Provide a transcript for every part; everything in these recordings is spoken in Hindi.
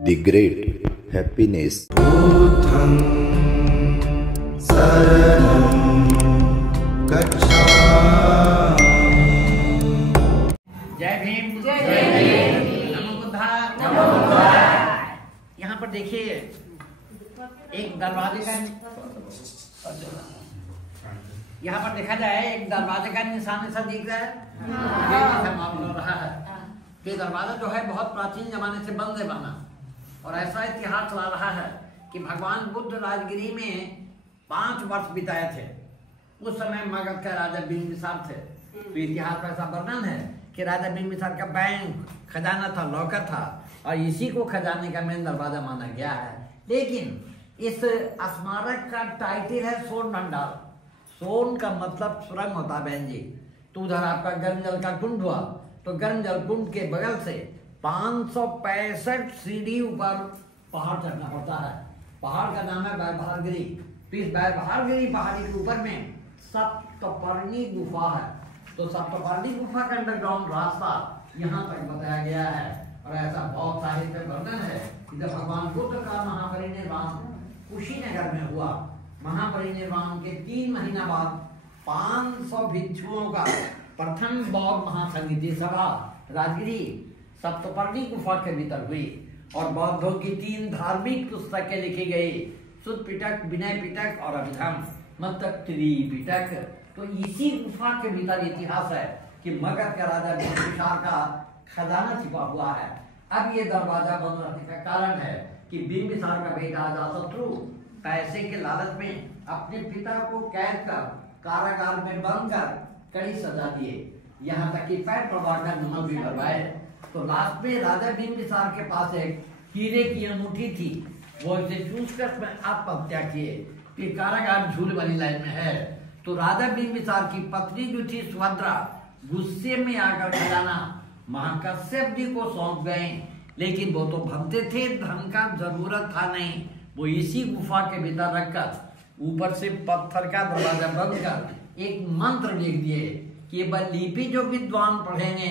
The great happiness. बुद्धं शरणं गच्छामि। जय भीम। जय भीम। नमो बुद्धाय। नमो बुद्धाय। यहाँ पर देखिए एक दरवाजे का, यहाँ पर देखा जाए एक दरवाजे का निशान ऐसा दिख रहा है, मालूम हो रहा है कि दरवाजा जो है बहुत प्राचीन जमाने से बंद है बना, और ऐसा इतिहास ला रहा है कि भगवान बुद्ध राजगिरी में 5 वर्ष बिताए थे। उस समय मगध का राजा बिंबिसार थे। तो इतिहास में ऐसा वर्णन है कि राजा बिंबिसार का बैंक खजाना था, लॉकर था, और इसी को खजाने का मेन दरवाजा माना गया है। लेकिन इस स्मारक का टाइटल है सोन भंडार। सोन का मतलब सुरंग होता है बहन जी। तो उधर आपका गर्म जल का कुंड हुआ, तो गर्म जल कुंड के बगल से 565 सीढ़ी ऊपर पहाड़ चढ़ना पड़ता है। पहाड़ का नाम है वैभागिरी। तो इस वैभागिरी पहाड़ी के ऊपर में सप्तपर्णी गुफा है। तो सप्तपर्णी गुफा का अंडरग्राउंड रास्ता यहाँ तक बताया गया है। और ऐसा बहुत साहित्य वर्णन है कि जब भगवान बुद्ध का महापरिनिर्वाण कुशीनगर में हुआ, महापरिनिर्वाण के 3 महीना बाद 500 भिक्षुओं का प्रथम बौद्ध महासंगीति सभा राजगिरी सप्तपर्णी गुफा के भीतर हुई, और बौद्धों की 3 धार्मिक पुस्तकें लिखी गई, सुत्त पिटक, विनय पिटक और अभिधम्म, मतलब त्रिपिटक। तो इसी गुफा के भीतर इतिहास है कि मगध का राजा बिंबिसार का खजाना छिपा हुआ है। अब ये दरवाजा बंद रहने का कारण है कि बिंबिसार का बेटा अजातशत्रु पैसे के लालच में अपने पिता को कैद कर कारागार में बंद कर कड़ी सजा दिए, यहाँ तक कि पैर पड़वाकर नमक भी भरवाए। तो लास्ट में राजा बिंबिसार के पास एक हीरे की अंगूठी थी, वो इसे चूस कर उसमें आत्महत्या किए कि कारागार झूल वाली लाइन में है। तो राजा बिंबिसार की पत्नी जो थी सुभद्रा गुस्से में आकर खजाना महाकश्यप जी को सौंप गए, लेकिन वो तो भगते थे, धन का जरूरत था नहीं। वो इसी गुफा के भीतर रखकर ऊपर से पत्थर का दरवाजा बंद कर एक मंत्र लिख दिए कि वह लिपि जो विद्वान पढ़ेंगे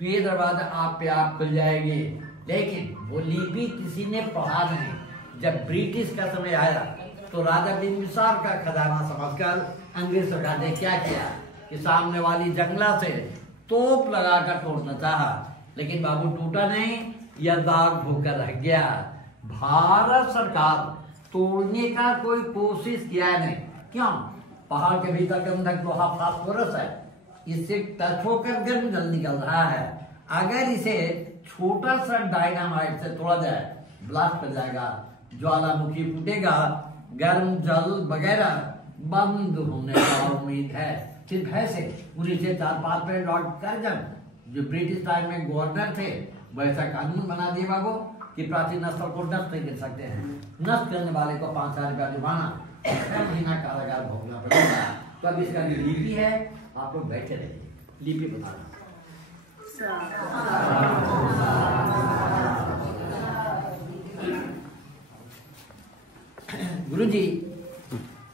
तो ये दरवाजा आप पे आप खुल जाएगी। लेकिन वो लिपि किसी ने पढ़ा नहीं। जब ब्रिटिश का समय आया तो राजा बिंबिसार का खजाना समझकर अंग्रेज सरकार ने क्या किया कि सामने वाली जंगला से तोप लगाकर तोड़ना चाहा, लेकिन बाबू टूटा नहीं, यह दाग होकर रह गया। भारत सरकार तोड़ने का कोई कोशिश किया नहीं। क्यों? पहाड़ के भीतर के अंदर लोहा फास्फोरस है, इससे टच होकर गर्म जल निकल रहा है। अगर इसे छोटा सा डायनामाइट से तोड़ा जाए, ब्लास्ट कर जाएगा, ज्वालामुखी फूटेगा, गर्म जल वगैरह बंद होने का उम्मीद है। सिर्फ ऐसे 1904-5 में लॉर्ड कर्जन जो ब्रिटिश टाइम में गवर्नर थे, वैसा कानून बना दिए बाबू कि प्राचीन नस्ल को नष्ट नहीं कर सकते हैं। नष्ट करने वाले को 5,000 रुपया जुर्माना, 6 महीना कारागार भोगना पड़ेगा। तो अब इसका जो लिपि है, आप लोग बैठे रहिए, लिपि बताना। गुरुजी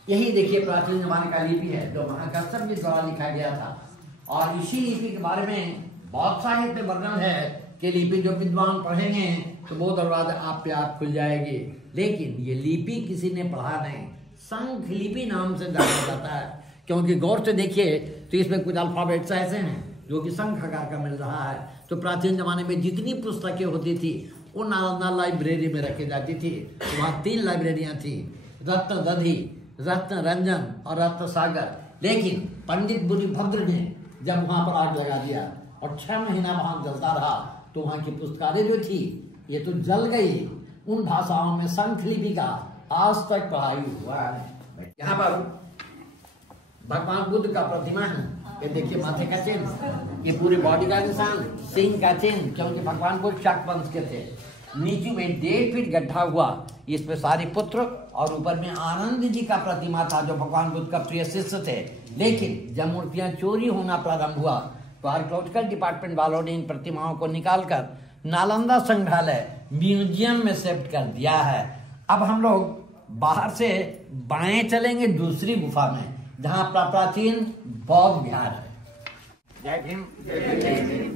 यही देखिए प्राचीन जमाने का लिपि है जो महाकश्यप जी द्वारा लिखा गया था, और इसी लिपि के बारे में बहुत साहित्य वर्णन है कि लिपि जो विद्वान पढ़ेंगे तो वो दरवाजा आप पे आप खुल जाएगी। लेकिन ये लिपि किसी ने पढ़ा नहीं, संख लिपि नाम से जाना जाता है, क्योंकि गौर से देखिए तो इसमें कुछ अल्फाबेट्स ऐसे हैं जो कि संख आकार का मिल रहा है। तो प्राचीन जमाने में जितनी पुस्तकें होती थी वो नालंदा लाइब्रेरी में रखी जाती थी। तो वहाँ 3 लाइब्रेरियाँ थी, रत्न दधि, रत्न रंजन और रत्न सागर। लेकिन पंडित बुद्धिभद्र ने जब वहाँ पर आग लगा दिया और 6 महीना वहाँ जलता रहा, तो वहाँ की पुस्तकालय जो थी ये तो जल गई। उन भाषाओं में संख लिपि का आज तक पढ़ाई हुआ है। यहाँ पर भगवान बुद्ध का प्रतिमा है, ये देखिए माथे का चिन्ह, ये पूरी बॉडी का निशान, सिंह का चिन्ह, क्योंकि भगवान बुद्ध शक वंश के थे। नीचे में 1.5 फीट गड्ढा हुआ, इसमें सारी पुत्र, और ऊपर में आनंद जी का प्रतिमा था जो भगवान बुद्ध का प्रिय शिष्य थे। लेकिन जब मूर्तियां चोरी होना प्रारंभ हुआ तो आर्कियोलॉजिकल डिपार्टमेंट वालों ने इन प्रतिमाओं को निकालकर नालंदा संग्रहालय म्यूजियम में शिफ्ट कर दिया है। अब हम लोग बाहर से बाएं चलेंगे दूसरी गुफा में, जहाँ प्राचीन बौद्ध विहार है। जय भीम। जय भीम।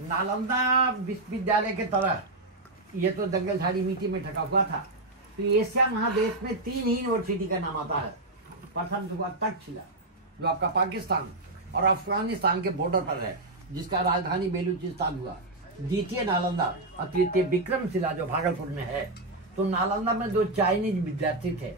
नालंदा विश्वविद्यालय के तरह ये तो जंगल झाड़ी मिट्टी में ढका हुआ था। तो एशिया महादेश में 3 ही यूनिवर्सिटी का नाम आता है। प्रथम जो तक्षशिला, जो आपका पाकिस्तान और अफगानिस्तान के बॉर्डर पर है, जिसका राजधानी बेलूचिस्तान हुआ। द्वितीय नालंदा और तृतीय विक्रमशिला जो भागलपुर में है। तो नालंदा में 2 चाइनीज विद्यार्थी थे,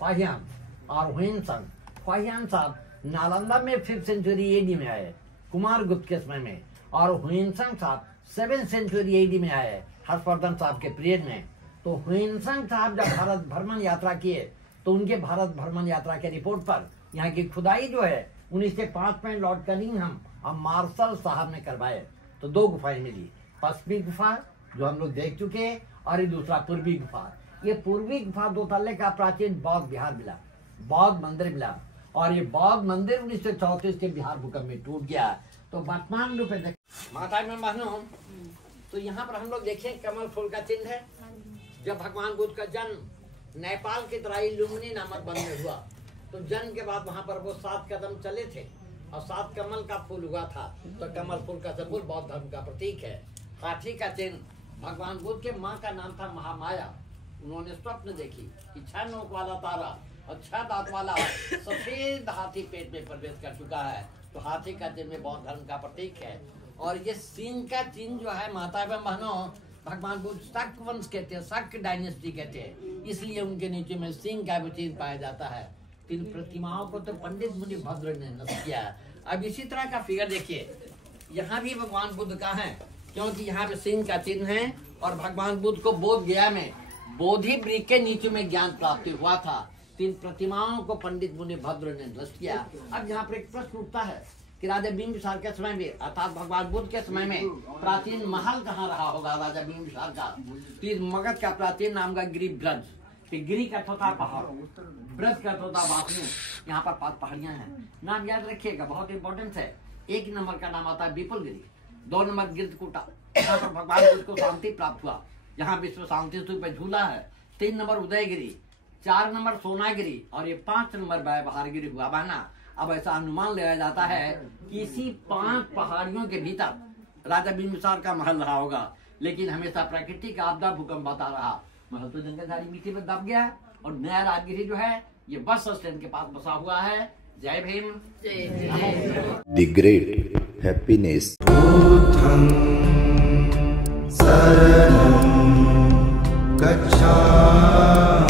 फाहियान और हुइनसन। फाहियान साहब नालंदा में 5th सेंचुरी एडी में आए कुमार गुप्त के समय में, और हुइनसन साहब 7th सेंचुरी एडी में आए हर्षवर्धन साहब के पीरियड में। तो हुइनसन साहब जब भारत भ्रमण यात्रा किए तो उनके भारत भ्रमण यात्रा के रिपोर्ट पर यहाँ की खुदाई जो है 1905 में लॉर्ड कनिंघम और मार्शल साहब ने करवाए। तो 2 गुफाएं मिली, पश्चिमी गुफा जो हम लोग देख चुके हैं, और ये दूसरा पूर्वी गुफा। ये पूर्वी गुफा 2 तल्ले का प्राचीन बौद्ध विहार मिला, बौद्ध मंदिर मिला, और ये बौद्ध मंदिर 1934 के बिहार भूकंप में टूट गया। तो वर्तमान रूप में माता में मानो तो यहाँ पर हम लोग देखें कमल फूल का चिन्ह है। जब भगवान बुद्ध का जन्म नेपाल के तराई लुम्बिनी नामक वन में हुआ, तो जन्म के बाद वहाँ पर वो 7 कदम चले थे और 7 कमल का फूल हुआ था। तो कमल फूल का सिंबल बौद्ध धर्म का प्रतीक है। हाथी का चिन्ह भगवान बुद्ध के माँ का नाम था महामाया। उन्होंने स्वप्न देखी कि 6 नोक वाला तारा और 6 दांत वाला सफेद हाथी पेट में प्रवेश कर चुका है। तो हाथी का चिन्ह बौद्ध धर्म का प्रतीक है। और ये सिंह का चिन्ह जो है माता एवं बहनों, भगवान बुद्ध शक वंश कहते हैं, शक डायनेस्टी कहते हैं, इसलिए उनके नीचे में सिंह का भी चिन्ह पाया जाता है। 3 प्रतिमाओं को तो पंडित मुनि भद्र ने नष्ट किया। अब इसी तरह का फिगर देखिए, यहाँ भी भगवान बुद्ध का है, क्योंकि यहाँ पे सिंह का चिन्ह है। और भगवान बुद्ध को बोध गया में बोधि वृक्ष के नीचे में ज्ञान प्राप्ति हुआ था। 3 प्रतिमाओं को पंडित मुनि भद्र ने नष्ट किया। अब यहाँ पर एक प्रश्न उठता है कि राजा बिंबिसार के समय में, अर्थात भगवान बुद्ध के समय में प्राचीन महल कहाँ रहा होगा राजा बिंबिसार का? तो मगध का प्राचीन नाम का गिरि ब्रज, गिरी का होता पहाड़, ब्रज का होता बासनु। यहाँ पर 5 पहाड़ियां हैं। नाम याद रखिएगा, बहुत इंपॉर्टेंट है। 1 नंबर का नाम आता है विपुल गिरी, 2 नंबर गिरकुटा, यहाँ पर भगवान बुद्ध को शांति प्राप्त हुआ, यहाँ विश्व शांति स्तूप पे झूला है। 3 नंबर उदयगिरी, 4 नंबर सोनागिरी, और ये 5 नंबर व्यवहारगिरी हुआ बहना। अब ऐसा अनुमान लगाया जाता है कि इसी 5 पहाड़ियों के भीतर राजा बिंबिसार का महल रहा होगा। लेकिन हमेशा प्राकृतिक आपदा भूकंप आता रहा, महल तो जंगल झाड़ी मिट्टी में दब गया। और नया राजगिरी जो है ये बस स्टैंड के पास बसा हुआ है। जय भीम, The great happiness. बुद्धं शरणं गच्छामि।